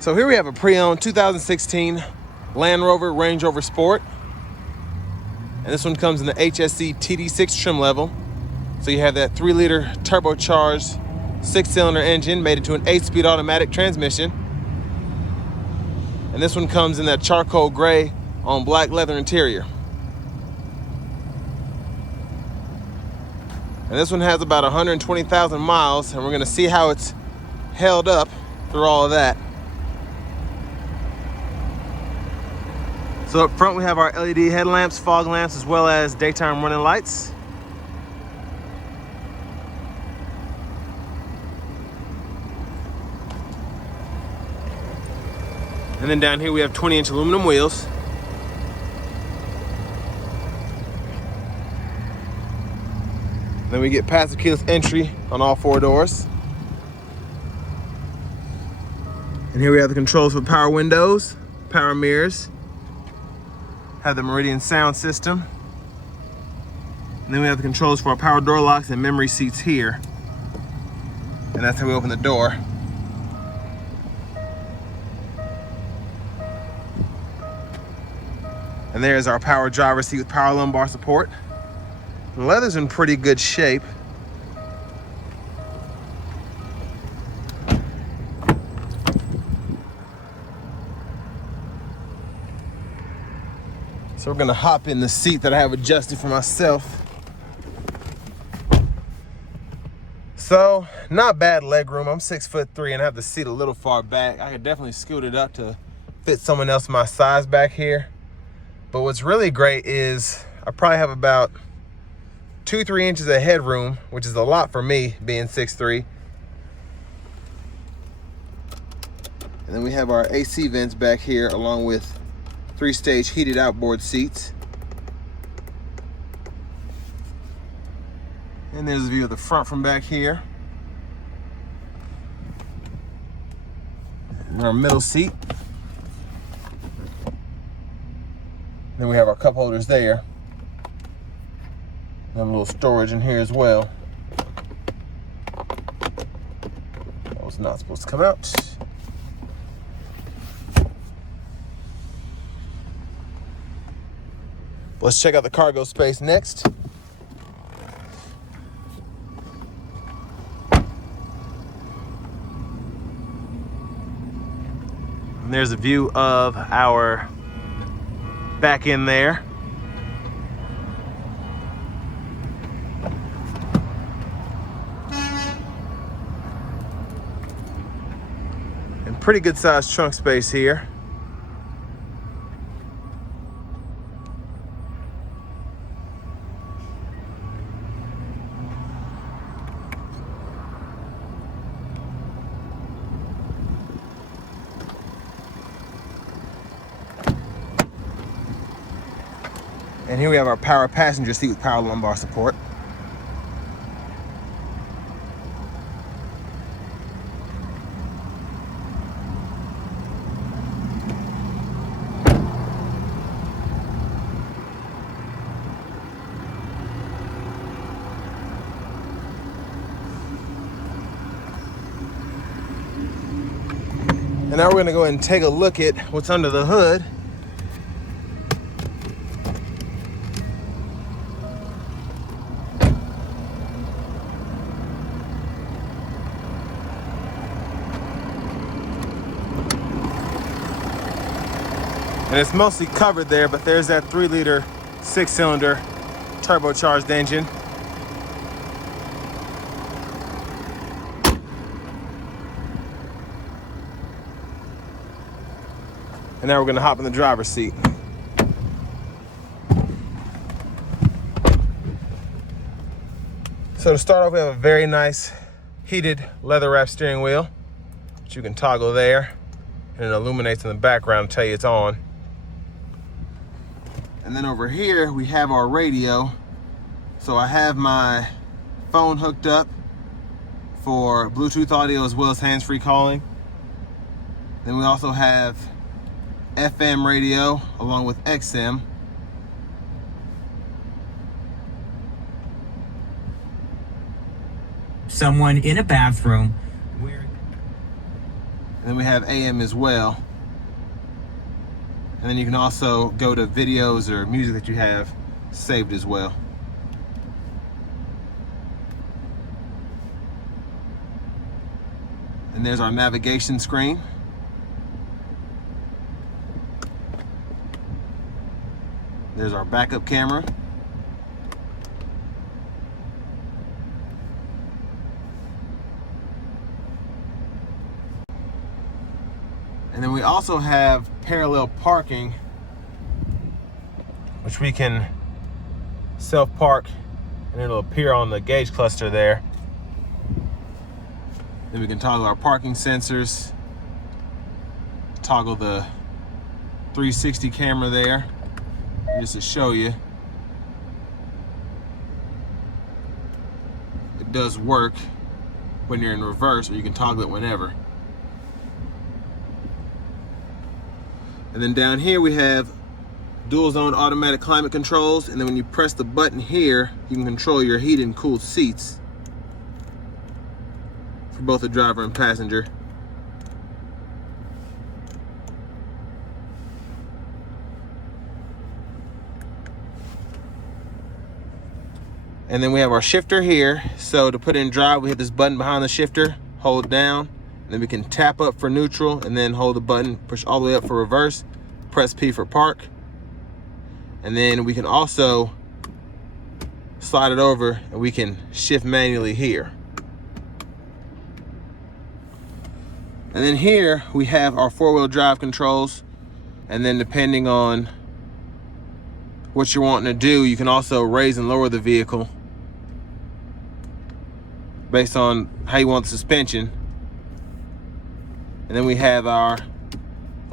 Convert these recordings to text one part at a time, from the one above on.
So here we have a pre-owned 2016 Land Rover Range Rover Sport. And this one comes in the HSE td6 trim level. So you have that 3-liter turbocharged 6-cylinder engine made into an 8-speed automatic transmission. And this one comes in that charcoal gray on black leather interior. And this one has about 120,000 miles, and we're gonna see how it's held up through all of that. So up front we have our LED headlamps, fog lamps, as well as daytime running lights. And then down here we have 20-inch aluminum wheels. Then we get passive keyless entry on all 4 doors. And here we have the controls for power windows, power mirrors, have the Meridian Sound System. And then we have the controls for our power door locks and memory seats here. And that's how we open the door. And there's our power driver's seat with power lumbar support. The leather's in pretty good shape. So we're gonna hop in the seat that I have adjusted for myself. So, not bad leg room. I'm 6'3" and I have the seat a little far back. I could definitely scoot it up to fit someone else my size back here. But what's really great is I probably have about 2-3 inches of headroom, which is a lot for me being 6'3". And then we have our AC vents back here along with 3-stage heated outboard seats. And there's a view of the front from back here. And our middle seat. Then we have our cup holders there. And a little storage in here as well. That was not supposed to come out. Let's check out the cargo space next. And there's a view of our back end there. And pretty good sized trunk space here. And here we have our power passenger seat with power lumbar support. And now we're going to go ahead and take a look at what's under the hood. And it's mostly covered there, but there's that 3-liter 6-cylinder turbocharged engine. And now we're gonna hop in the driver's seat. So to start off, we have a very nice heated leather wrap steering wheel, which you can toggle there, and it illuminates in the background to tell you it's on. And then over here, we have our radio. So I have my phone hooked up for Bluetooth audio as well as hands-free calling. Then we also have FM radio along with XM. Someone in a bathroom And then we have AM as well. And then you can also go to videos or music that you have saved as well. And there's our navigation screen. There's our backup camera. And then we also have parallel parking, which we can self-park and it'll appear on the gauge cluster there. Then we can toggle our parking sensors, toggle the 360 camera there, just to show you. It does work when you're in reverse, or you can toggle it whenever. And then down here we have dual zone automatic climate controls, and then when you press the button here, you can control your heated and cooled seats for both the driver and passenger. And then we have our shifter here. So to put in drive, we hit this button behind the shifter, hold down, and then we can tap up for neutral and then hold the button, push all the way up for reverse, press P for park. And then we can also slide it over and we can shift manually here. And then here we have our four-wheel drive controls. And then depending on what you're wanting to do, you can also raise and lower the vehicle based on how you want the suspension. And then we have our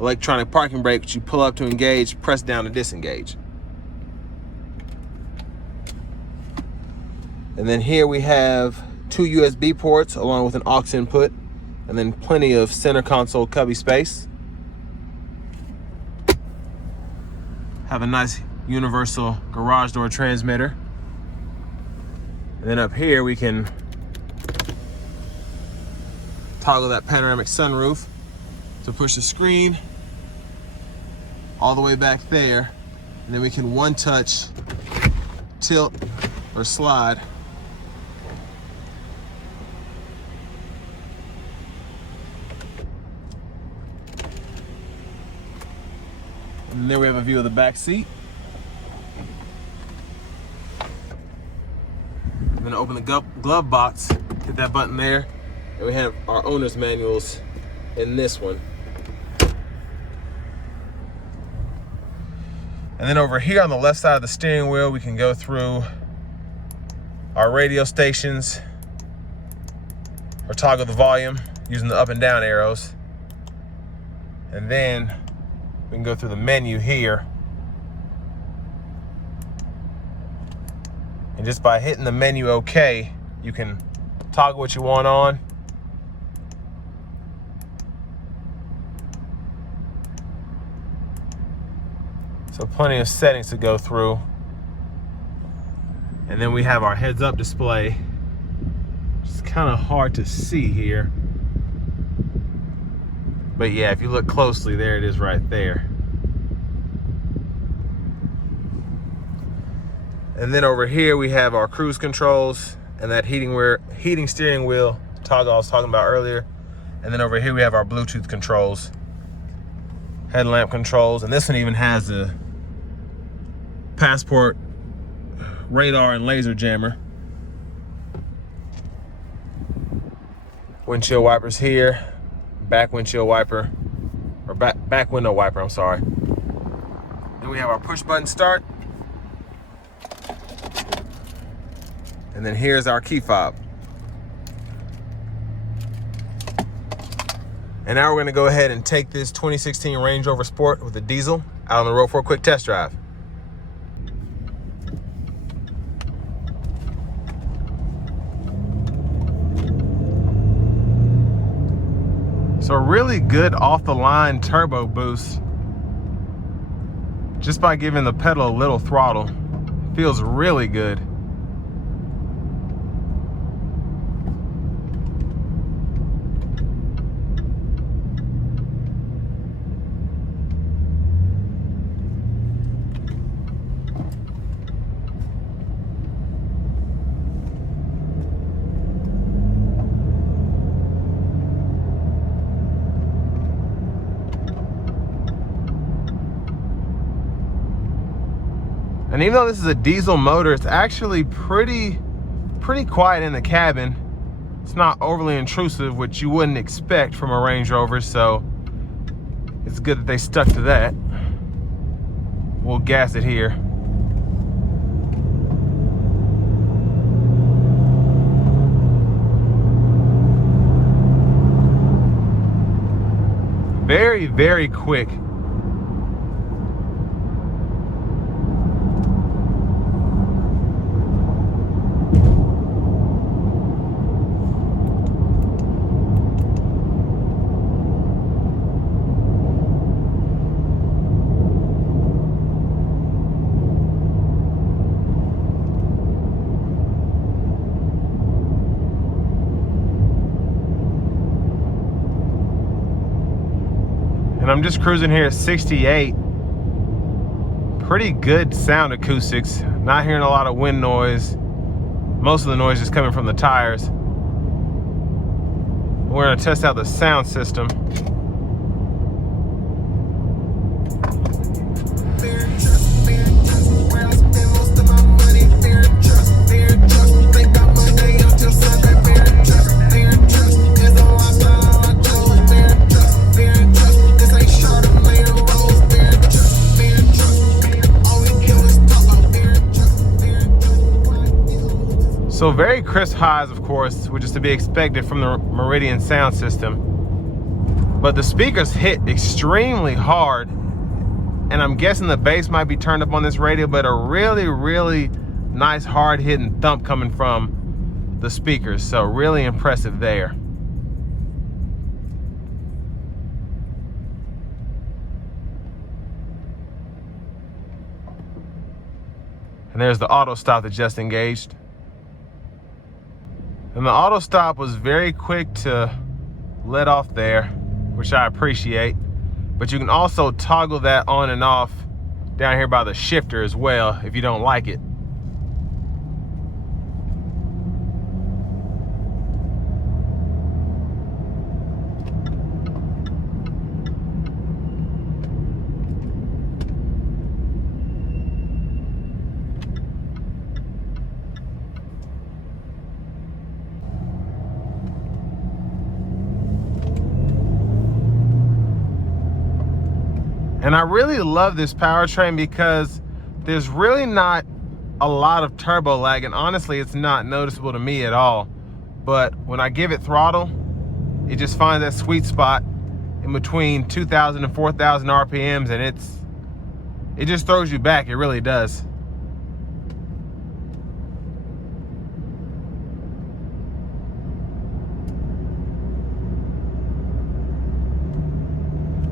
electronic parking brake, which you pull up to engage, press down to disengage. And then here we have two USB ports along with an aux input, and then plenty of center console cubby space. Have a nice universal garage door transmitter. And then up here we can toggle that panoramic sunroof to push the screen all the way back there. And then we can one touch tilt or slide. And there we have a view of the back seat. I'm gonna open the glove box, hit that button there, and we have our owner's manuals in this one. And then over here on the left side of the steering wheel, we can go through our radio stations or toggle the volume using the up and down arrows. And then we can go through the menu here. And just by hitting the menu OK, you can toggle what you want on. So plenty of settings to go through. And then we have our heads-up display. It's kind of hard to see here. But yeah, if you look closely, there it is right there. And then over here we have our cruise controls and that heating steering wheel toggle I was talking about earlier. And then over here we have our Bluetooth controls, headlamp controls, and this one even has a passport radar and laser jammer. Windshield wipers here, back windshield wiper, or back window wiper, I'm sorry. Then we have our push button start. And then here's our key fob. And now we're gonna go ahead and take this 2016 Range Rover Sport with a diesel out on the road for a quick test drive. So really good off-the-line turbo boost just by giving the pedal a little throttle. Feels really good. And even though this is a diesel motor, it's actually pretty quiet in the cabin. It's not overly intrusive, which you wouldn't expect from a Range Rover, so it's good that they stuck to that. We'll gas it here. Very, very quick. And I'm just cruising here at 68. Pretty good sound acoustics. Not hearing a lot of wind noise. Most of the noise is coming from the tires. We're gonna test out the sound system. So very crisp highs, of course, which is to be expected from the Meridian Sound System. But the speakers hit extremely hard, and I'm guessing the bass might be turned up on this radio, but a really, really nice hard hitting thump coming from the speakers. So really impressive there. And there's the auto stop that just engaged. And the auto stop was very quick to let off there, which I appreciate. But you can also toggle that on and off down here by the shifter as well if you don't like it. And I really love this powertrain because there's really not a lot of turbo lag, and honestly, it's not noticeable to me at all. But when I give it throttle, it just finds that sweet spot in between 2,000 and 4,000 RPMs, and it just throws you back. It really does.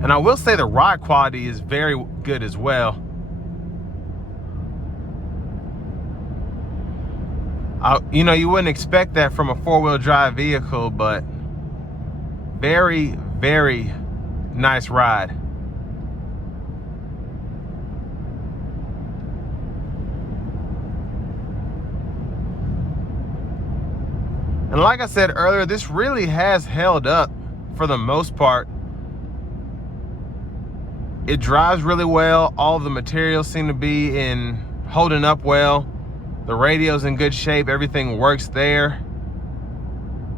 And I will say the ride quality is very good as well. You know, you wouldn't expect that from a four-wheel drive vehicle, but very, very nice ride. And like I said earlier, this really has held up for the most part. It drives really well. All of the materials seem to be holding up well. The radio's in good shape. Everything works there.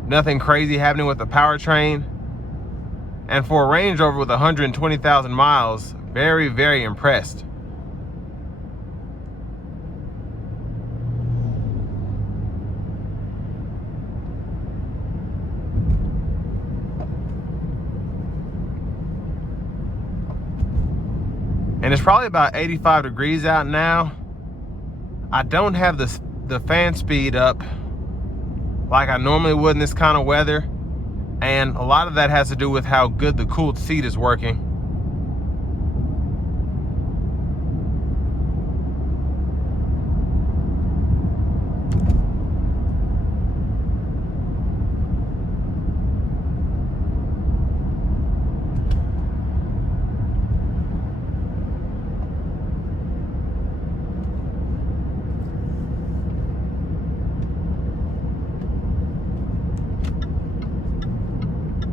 Nothing crazy happening with the powertrain. And for a Range Rover with 120,000 miles, very, very impressed. And it's probably about 85 degrees out now. I don't have the fan speed up like I normally would in this kind of weather. And a lot of that has to do with how good the cooled seat is working.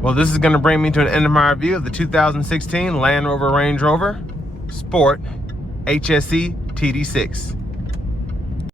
Well, this is going to bring me to an end of my review of the 2016 Land Rover Range Rover Sport HSE td6.